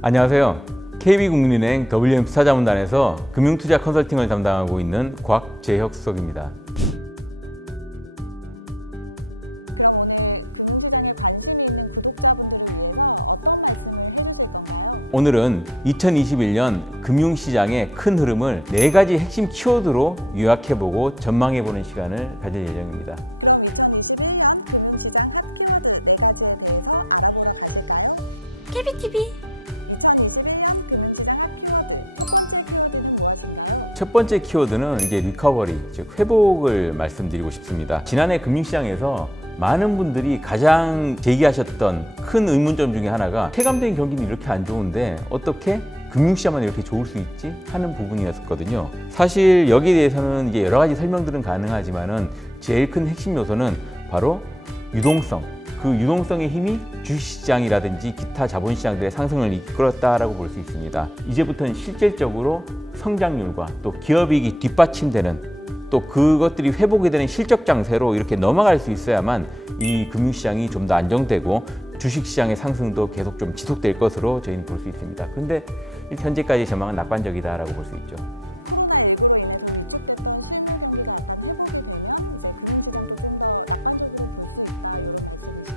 안녕하세요. KB국민은행 WM 투자자문단에서 금융투자 컨설팅을 담당하고 있는 곽재혁 수석입니다. 오늘은 2021년 금융시장의 큰 흐름을 4가지 핵심 키워드로 요약해보고 전망해보는 시간을 가질 예정입니다. KBTV 첫 번째 키워드는 이제 리커버리, 즉 회복을 말씀드리고 싶습니다. 지난해 금융시장에서 많은 분들이 가장 제기하셨던 큰 의문점 중에 하나가 체감적인 경기는 이렇게 안 좋은데 어떻게 금융시장만 이렇게 좋을 수 있지? 하는 부분이었거든요. 사실 여기에 대해서는 이제 여러 가지 설명들은 가능하지만은 제일 큰 핵심 요소는 바로 유동성. 그 유동성의 힘이 주식시장이라든지 기타 자본시장들의 상승을 이끌었다라고 볼 수 있습니다. 이제부터는 실질적으로 성장률과 또 기업이익이 뒷받침되는 또 그것들이 회복이 되는 실적 장세로 이렇게 넘어갈 수 있어야만 이 금융시장이 좀 더 안정되고 주식시장의 상승도 계속 좀 지속될 것으로 저희는 볼 수 있습니다. 그런데 현재까지 전망은 낙관적이다라고 볼 수 있죠.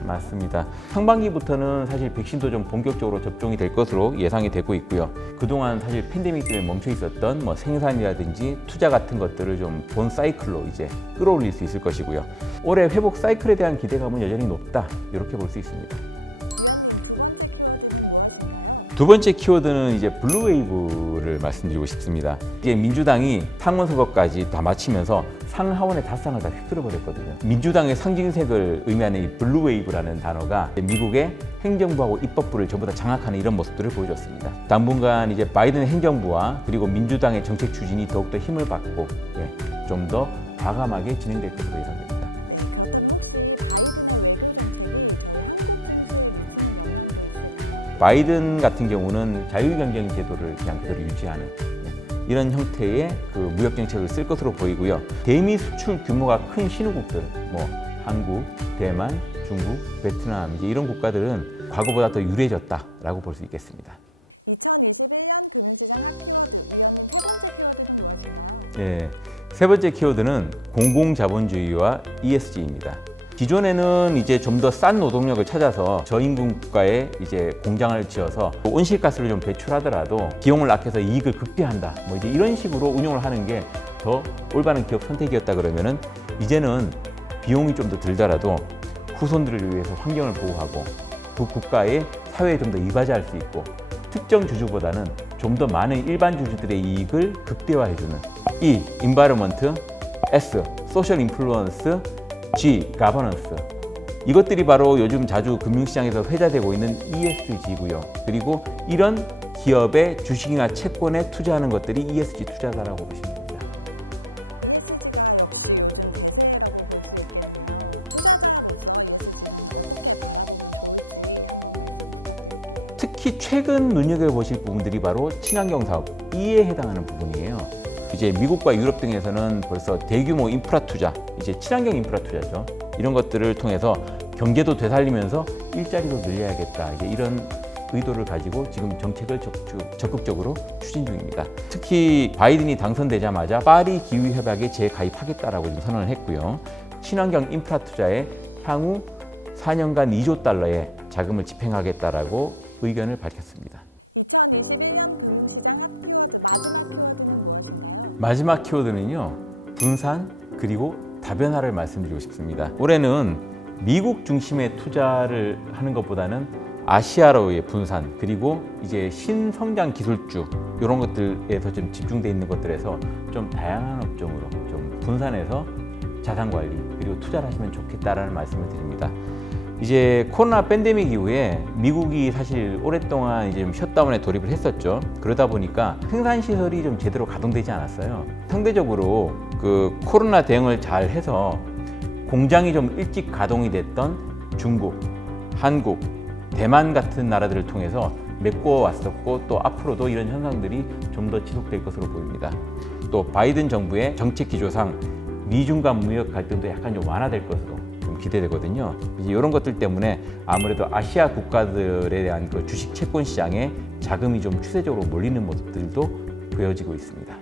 맞습니다. 상반기부터는 사실 백신도 좀 본격적으로 접종이 될 것으로 예상이 되고 있고요. 그동안 사실 팬데믹 때문에 멈춰 있었던 뭐 생산이라든지 투자 같은 것들을 좀 본 사이클로 이제 끌어올릴 수 있을 것이고요. 올해 회복 사이클에 대한 기대감은 여전히 높다. 이렇게 볼 수 있습니다. 두 번째 키워드는 이제 블루웨이브를 말씀드리고 싶습니다. 이게 민주당이 상원 선거까지 다 마치면서 상하원의 다수당을 다 휩쓸어 버렸거든요. 민주당의 상징색을 의미하는 이 블루웨이브라는 단어가 미국의 행정부하고 입법부를 전부 다 장악하는 이런 모습들을 보여줬습니다. 당분간 이제 바이든 행정부와 그리고 민주당의 정책 추진이 더욱더 힘을 받고 좀 더 과감하게 진행될 것으로 예상됩니다. 바이든 같은 경우는 자유경쟁 제도를 그냥 그대로 유지하는 이런 형태의 그 무역 정책을 쓸 것으로 보이고요. 대미 수출 규모가 큰 신흥국들, 뭐 한국, 대만, 중국, 베트남 이제 이런 국가들은 과거보다 더 유리해졌다라고 볼 수 있겠습니다. 세 번째 키워드는 공공자본주의와 ESG입니다. 기존에는 이제 좀 더 싼 노동력을 찾아서 저임금 국가에 이제 공장을 지어서 온실가스를 좀 배출하더라도 비용을 아껴서 이익을 극대화한다. 뭐 이제 이런 식으로 운용을 하는 게 더 올바른 기업 선택이었다 그러면은 이제는 비용이 좀 더 들더라도 후손들을 위해서 환경을 보호하고 그 국가의 사회에 좀 더 이바지할 수 있고 특정 주주보다는 좀 더 많은 일반 주주들의 이익을 극대화해주는 E, environment, S, social influence, G, governance. 이것들이 바로 요즘 자주 금융시장에서 회자되고 있는 ESG고요. 그리고 이런 기업의 주식이나 채권에 투자하는 것들이 ESG 투자다라고 보시면 됩니다. 특히 최근 눈여겨보실 부분들이 바로 친환경 사업, E에 해당하는 부분이에요. 이제 미국과 유럽 등에서는 벌써 대규모 인프라 투자, 이제 친환경 인프라 투자죠. 이런 것들을 통해서 경제도 되살리면서 일자리도 늘려야겠다. 이제 이런 의도를 가지고 지금 정책을 적극적으로 추진 중입니다. 특히 바이든이 당선되자마자 파리 기후 협약에 재가입하겠다라고 지금 선언을 했고요. 친환경 인프라 투자에 향후 4년간 2조 달러의 자금을 집행하겠다라고 의견을 밝혔습니다. 마지막 키워드는요, 분산 그리고 다변화를 말씀드리고 싶습니다. 올해는 미국 중심의 투자를 하는 것보다는 아시아로의 분산 그리고 이제 신성장 기술주 이런 것들에서 좀 집중되어 있는 것들에서 좀 다양한 업종으로 좀 분산해서 자산 관리 그리고 투자를 하시면 좋겠다라는 말씀을 드립니다. 이제 코로나 팬데믹 이후에 미국이 사실 오랫동안 이제 좀 셧다운에 돌입을 했었죠. 그러다 보니까 생산 시설이 좀 제대로 가동되지 않았어요. 상대적으로 그 코로나 대응을 잘 해서 공장이 좀 일찍 가동이 됐던 중국, 한국, 대만 같은 나라들을 통해서 메꿔 왔었고 또 앞으로도 이런 현상들이 좀 더 지속될 것으로 보입니다. 또 바이든 정부의 정책 기조상 미중 간 무역 갈등도 약간 좀 완화될 것으로 좀 기대되거든요. 이제 이런 것들 때문에 아무래도 아시아 국가들에 대한 그 주식 채권 시장에 자금이 좀 추세적으로 몰리는 모습들도 보여지고 있습니다.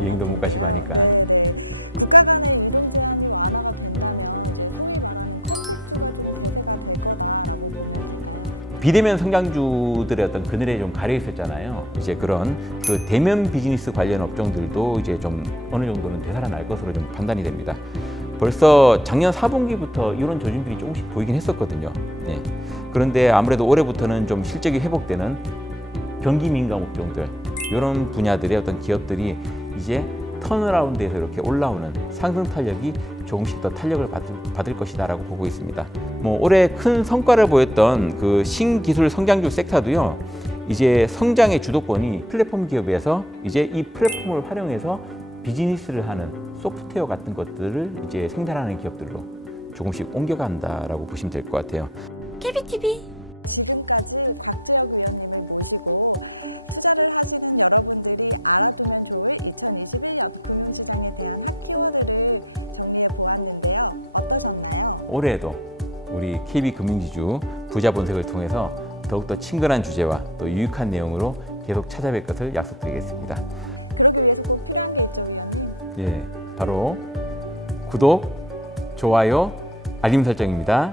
여행도 못 가시고 하니까. 비대면 성장주들의 어떤 그늘에 좀 가려 있었잖아요. 이제 그런 그 대면 비즈니스 관련 업종들도 이제 좀 어느 정도는 되살아날 것으로 좀 판단이 됩니다. 벌써 작년 4분기부터 이런 조짐들이 조금씩 보이긴 했었거든요. 예. 그런데 아무래도 올해부터는 좀 실적이 회복되는 경기 민감 업종들, 이런 분야들의 어떤 기업들이 이제 턴어라운드에서 이렇게 올라오는 상승 탄력이 조금씩 더 탄력을 받을 것이다라고 보고 있습니다. 뭐 올해 큰 성과를 보였던 그 신기술 성장주 섹터도요, 이제 성장의 주도권이 플랫폼 기업에서 이제 이 플랫폼을 활용해서 비즈니스를 하는 소프트웨어 같은 것들을 이제 생산하는 기업들로 조금씩 옮겨간다라고 보시면 될 것 같아요. 케비TV 올해에도 우리 KB금융지주 부자 본색을 통해서 더욱더 친근한 주제와 또 유익한 내용으로 계속 찾아뵐 것을 약속드리겠습니다. 예, 바로 구독, 좋아요, 알림 설정입니다.